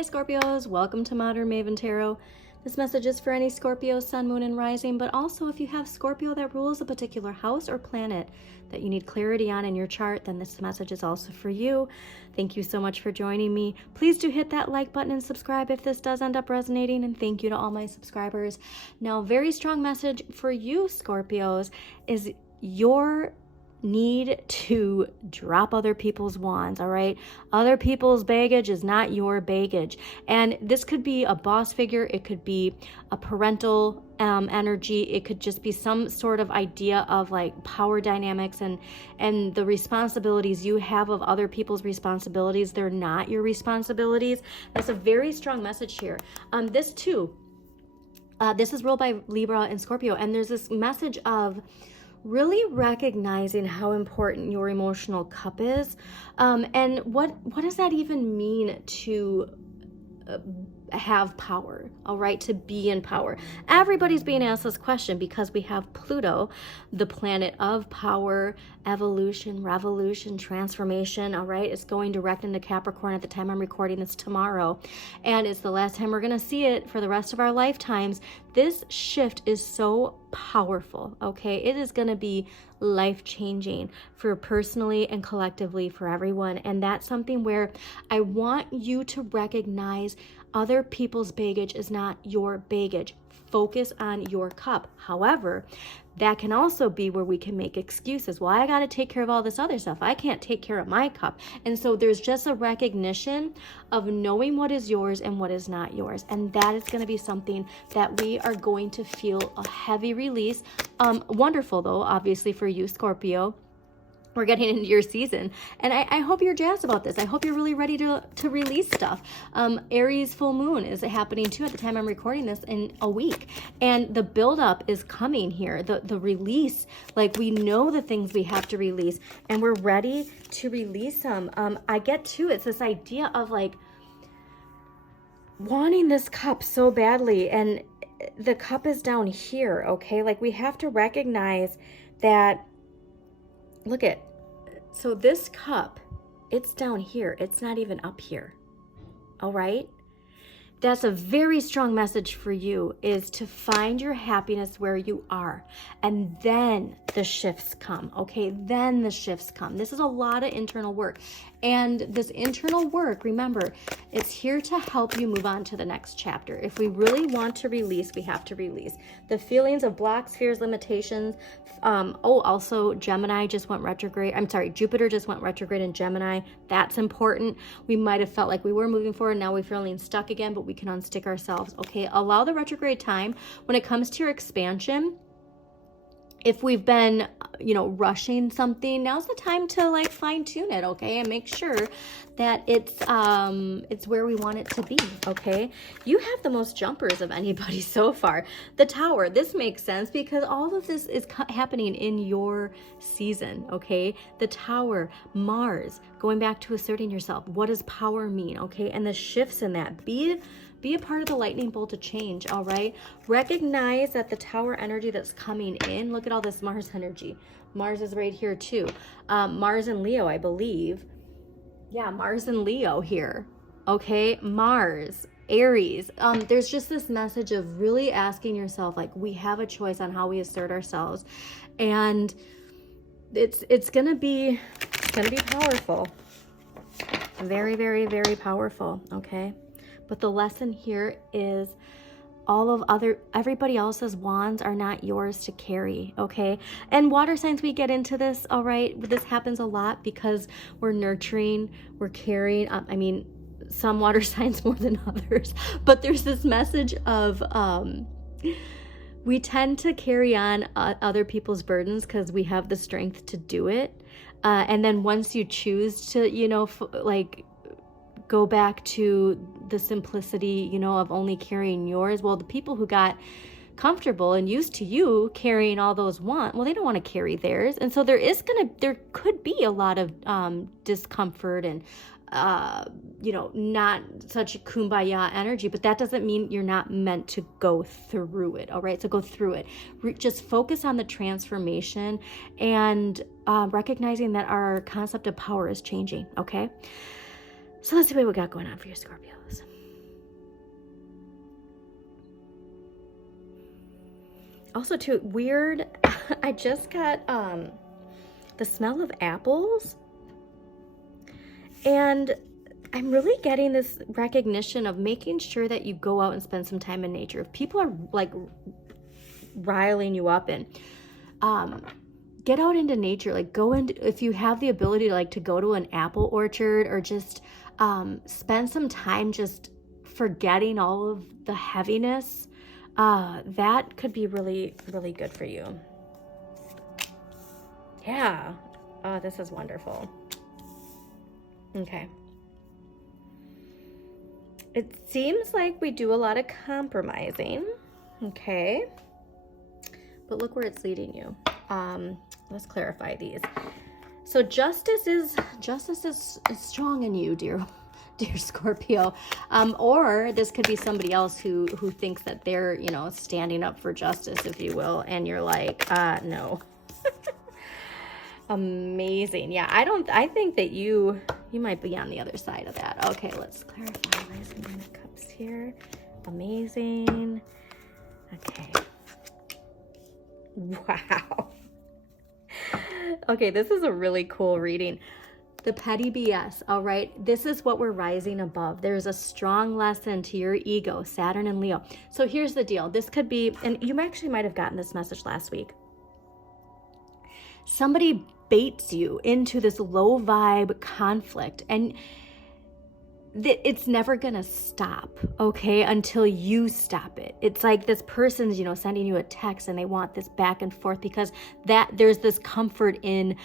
Hi Scorpios, welcome to Modern Maven Tarot. This message is for any Scorpio, Sun, Moon, and Rising, but also if you have Scorpio that rules a particular house or planet that you need clarity on in your chart, then this message is also for you. Thank you so much for joining me. Please do hit that like button and subscribe if this does end up resonating, and thank you to all my subscribers. Now, very strong message for you Scorpios is your need to drop other people's wands, all right? Other people's baggage is not your baggage. And this could be a boss figure, it could be a parental energy, it could just be some sort of idea of like power dynamics and the responsibilities you have of other people's responsibilities. They're not your responsibilities. That's a very strong message here. This too, this is ruled by Libra and Scorpio, and there's this message of really recognizing how important your emotional cup is, and what does that even mean to have power, all right, to be in power. Everybody's being asked this question because we have Pluto, the planet of power, evolution, revolution, transformation, all right? It's going direct into Capricorn at the time I'm recording this tomorrow, and it's the last time we're going to see it for the rest of our lifetimes. This shift is so powerful, okay? It is going to be life-changing for personally and collectively for everyone, and that's something where I want you to recognize other people's baggage is not your baggage. Focus on your cup. However, that can also be where we can make excuses. Well, I got to take care of all this other stuff. I can't take care of my cup. And so there's just a recognition of knowing what is yours and what is not yours. And that is going to be something that we are going to feel a heavy release. Wonderful though, obviously for you, Scorpio. We're getting into your season, and I hope you're jazzed about this. I hope you're really ready to release stuff. Aries full moon is happening too at the time I'm recording this in a week, and the buildup is coming here. The release, like we know the things we have to release, and we're ready to release them. I get to it's this idea of like wanting this cup so badly, and the cup is down here, okay? Like we have to recognize that. Look at, so this cup, it's down here. It's not even up here. All right? That's a very strong message for you, is to find your happiness where you are. And then the shifts come, okay? Then the shifts come. This is a lot of internal work. And this internal work, remember, it's here to help you move on to the next chapter. If we really want to release, we have to release. The feelings of blocks, fears, limitations. Also Gemini just went retrograde. I'm sorry, Jupiter just went retrograde in Gemini. That's important. We might have felt like we were moving forward. Now we're feeling stuck again, but we can unstick ourselves, okay? Allow the retrograde time. When it comes to your expansion, if we've been, rushing something, now's the time to like fine tune it, okay? And make sure that it's where we want it to be, okay? You have the most jumpers of anybody so far. The Tower, this makes sense because all of this is happening in your season, okay? The Tower, Mars, going back to asserting yourself. What does power mean, okay? And the shifts in that. Be a part of the lightning bolt of change, all right? Recognize that the Tower energy that's coming in, look at all this Mars energy. Mars is right here too. Mars and Leo, I believe. Yeah, Mars and Leo here, okay? Mars, Aries. There's just this message of really asking yourself, like, we have a choice on how we assert ourselves. And it's gonna be powerful. Very, very, very powerful, okay? But the lesson here is everybody else's wands are not yours to carry, okay? And water signs, we get into this, all right? This happens a lot because we're nurturing, we're carrying. Some water signs more than others. But there's this message of we tend to carry on other people's burdens because we have the strength to do it. And then once you choose to, go back to the simplicity, of only carrying yours. Well, the people who got comfortable and used to you carrying all those they don't want to carry theirs. And so there could be a lot of discomfort and, not such kumbaya energy, but that doesn't mean you're not meant to go through it. All right. So go through it. Just focus on the transformation and recognizing that our concept of power is changing. Okay. So let's see what we got going on for your Scorpios. Also too, weird, I just got the smell of apples, and I'm really getting this recognition of making sure that you go out and spend some time in nature. If people are like riling you up, and get out into nature, like go into, if you have the ability to like to go to an apple orchard, or just spend some time just forgetting all of the heaviness, that could be really, really good for you. Yeah. Oh, this is wonderful. Okay. It seems like we do a lot of compromising. Okay. But look where it's leading you. Let's clarify these. So justice is strong in you, dear Scorpio. Or this could be somebody else who thinks that they're, you know, standing up for justice, if you will, and you're like, no. Amazing. Yeah, I think that you might be on the other side of that. Okay, let's clarify. Rising Nine of Cups here. Amazing. Okay. Wow. Okay, this is a really cool reading. The petty BS, all right? This is what we're rising above. There's a strong lesson to your ego, Saturn and Leo. So here's the deal. This could be, and you actually might have gotten this message last week. Somebody baits you into this low vibe conflict, and it's never gonna stop, okay, until you stop it. It's like this person's, you know, sending you a text and they want this back and forth because that there's this comfort in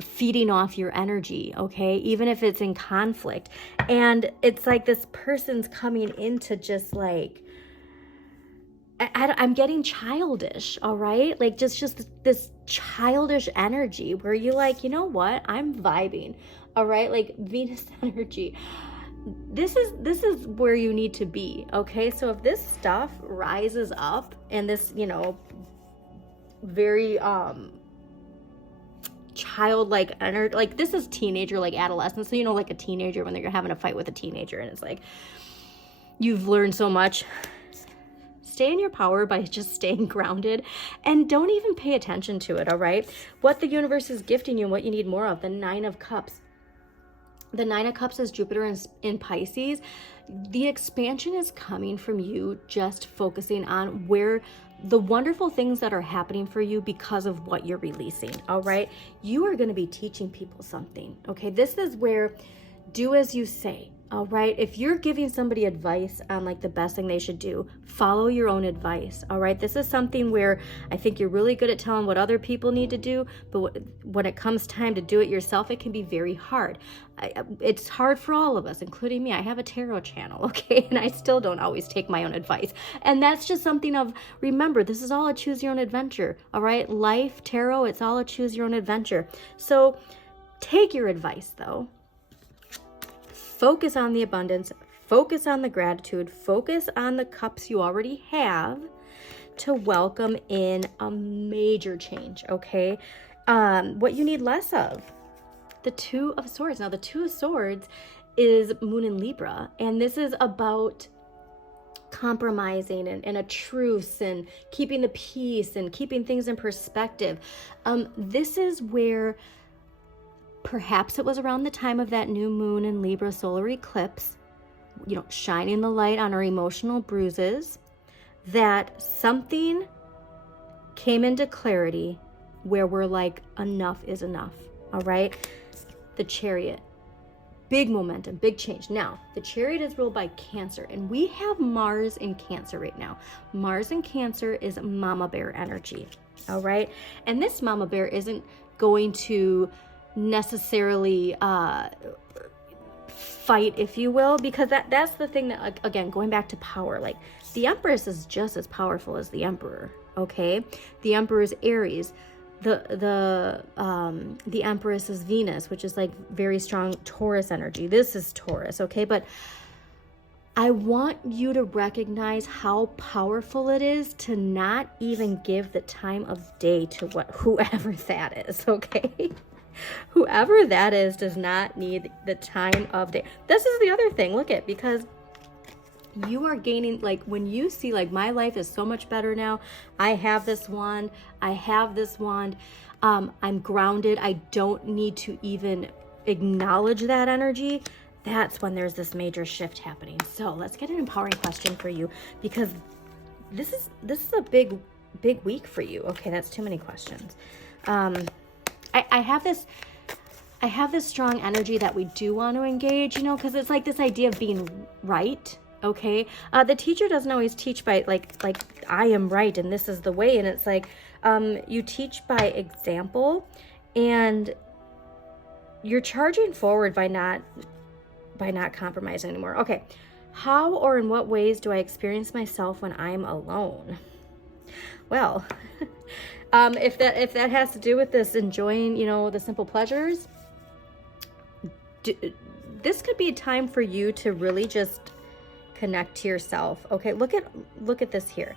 feeding off your energy, okay, even if it's in conflict. And it's like this person's coming into just like, I'm getting childish, all right? Like just this childish energy where you're like, you know what? I'm vibing, all right? Like Venus energy. This is where you need to be, okay? So if this stuff rises up and this, you know, very childlike energy, like this is teenager, like adolescence. So, you know, like a teenager when they're having a fight with a teenager and it's like, you've learned so much. Stay in your power by just staying grounded and don't even pay attention to it, all right? What the universe is gifting you and what you need more of, the Nine of Cups. The Nine of Cups is Jupiter in Pisces. The expansion is coming from you just focusing on where the wonderful things that are happening for you because of what you're releasing, all right? You are going to be teaching people something, okay? This is where do as you say. All right, if you're giving somebody advice on like the best thing they should do, follow your own advice. All right, this is something where I think you're really good at telling what other people need to do, but when it comes time to do it yourself, it can be very hard. It's hard for all of us, including me. I have a tarot channel, okay, and I still don't always take my own advice. And that's just something of, remember, this is all a choose your own adventure. All right, life, tarot, it's all a choose your own adventure. So take your advice though. Focus on the abundance, focus on the gratitude, focus on the cups you already have to welcome in a major change, okay? What you need less of, the Two of Swords. Now, the Two of Swords is Moon in Libra, and this is about compromising and a truce and keeping the peace and keeping things in perspective. This is where perhaps it was around the time of that new moon in Libra solar eclipse, you know, shining the light on our emotional bruises, that something came into clarity where we're like, enough is enough, all right? The Chariot, big momentum, big change. Now, the Chariot is ruled by Cancer, and we have Mars in Cancer right now. Mars in Cancer is Mama Bear energy, all right? And this Mama Bear isn't going to necessarily fight, if you will, because that's the thing that, again, going back to power, like the Empress is just as powerful as the Emperor, okay? The Emperor is Aries, the Empress is Venus, which is like very strong Taurus energy. This is Taurus, okay? But I want you to recognize how powerful it is to not even give the time of day to whoever that is, okay? Whoever that is does not need the time of day. This is the other thing, look at, because You are gaining, like when you see like my life is so much better now. I have this wand. I have this wand. I'm grounded. I don't need to even acknowledge that energy. That's when there's this major shift happening. So let's get an empowering question for you, because this is a big week for you. Okay, that's too many questions. I have this strong energy that we do want to engage, you know, because it's like this idea of being right. Okay. The teacher doesn't always teach by like I am right and this is the way. And it's like, you teach by example, and you're charging forward by not compromising anymore. Okay. How or in what ways do I experience myself when I'm alone? Well, if that has to do with this enjoying, you know, the simple pleasures, this could be a time for you to really just connect to yourself. Okay, look at this here.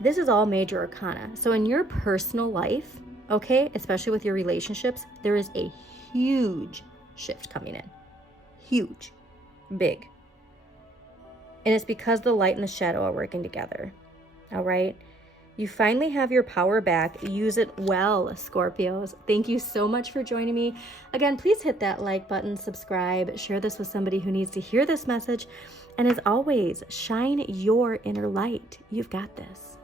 This is all major arcana. So in your personal life, okay, especially with your relationships, there is a huge shift coming in. Huge, big. And it's because the light and the shadow are working together. All right. You finally have your power back. Use it well, Scorpios. Thank you so much for joining me. Again, please hit that like button, subscribe, share this with somebody who needs to hear this message. And as always, shine your inner light. You've got this.